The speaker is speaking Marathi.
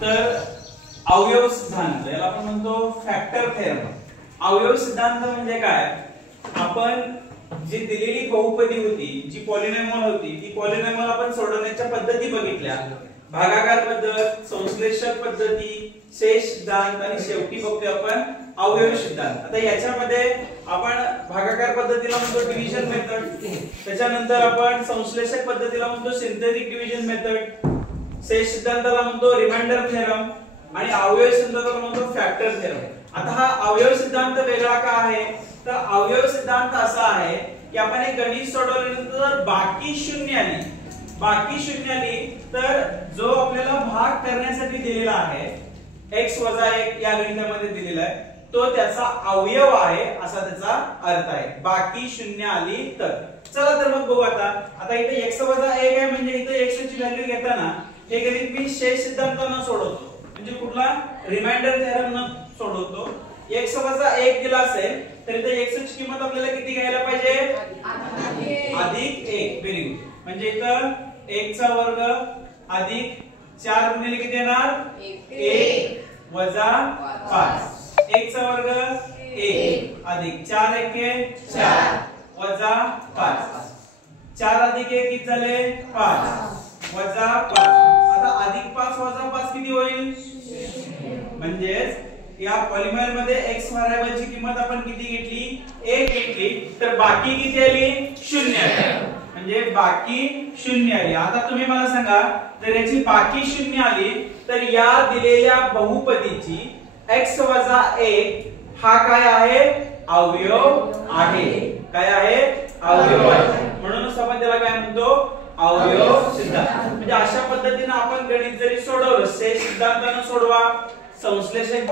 तर अवयव सिद्धांत याला आपण म्हणतो फॅक्टर थेरम। अवयव सिद्धांत म्हणजे काय? आपण जी दिलेली बहुपदी होती, जी पॉलिनॉमियल होती, ती पॉलिनॉमियल आपण सोडवण्याच्या पद्धती बघितल्या, भागाकार पद्धत, संश्लेषक पद्धती, शेष सिद्धांत आणि शेवटी बघतोय आपण अवयव सिद्धांत। आता याच्यामध्ये आपण भागाकार पद्धतीला म्हणतो डिव्हिजन मेथड, त्याच्यानंतर आपण संश्लेषक पद्धतीला म्हणतो सिंथेटिक डिव्हिजन मेथड, शेष सिद्धांताला म्हणतो रिमाइंडर थेरम आणि अवयव सिद्धांताला म्हणतो फॅक्टर थेरम। आता हा अवयव सिद्धांत वेगळा का आहे? तर अवयव सिद्धांत असा आहे की आपण एक गणित सोडवल्यानंतर बाकी शून्य आली तर जो आपल्याला भाग करण्यासाठी दिलेला आहे x - 1 या गणितामध्ये दिलेला आहे तो त्याचा अवयव आहे असा त्याचा अर्थ आहे। बाकी शून्य आली तर चला तर मग बघू। आता इथे x - 1 आहे म्हणजे इथे x ची व्हॅल्यू घेताना हे गणित मी शेष सिद्धांताने सोडवतो, म्हणजे कुठला रिमाइंडर थेरम न सोडवतो। x - 1 दिला असेल तर इथे x ची किंमत आपल्याला किती घ्यायला पाहिजे? अधिक 1। Very good. म्हणजे इथं 1 चा वर्ग अधिक 4 गुणिले किती येणार? 1 वजा 5। 1 चा वर्ग 1 अधिक 4 1 4 वजा 5। 4 अधिक 1 किती झाले? 5 वजा 5। आता अधिक 5 वजा 5 किती होईल? म्हणजेच या पॉलिनॉमियल मध्ये x व्हेरिएबलची किंमत आपण किती घेतली? 1 घेतली, तर बाकी किती आली? 0 आली। म्हणजे बाकी 0 आली। आता तुम्ही मला सांगा, जर याची बाकी 0 आली तर या दिलेल्या बहुपदीची x - 1 हा काय आहे? अवयव आहे। काय आहे? अवयव आहे। म्हणूनच आपण त्याला काय म्हणतो? अवयव सिद्धांत। म्हणजे अशा पद्धतीने आपण गणित जरी सोडवलं, शेष सिद्धांताने सोडवा, संश्लेषक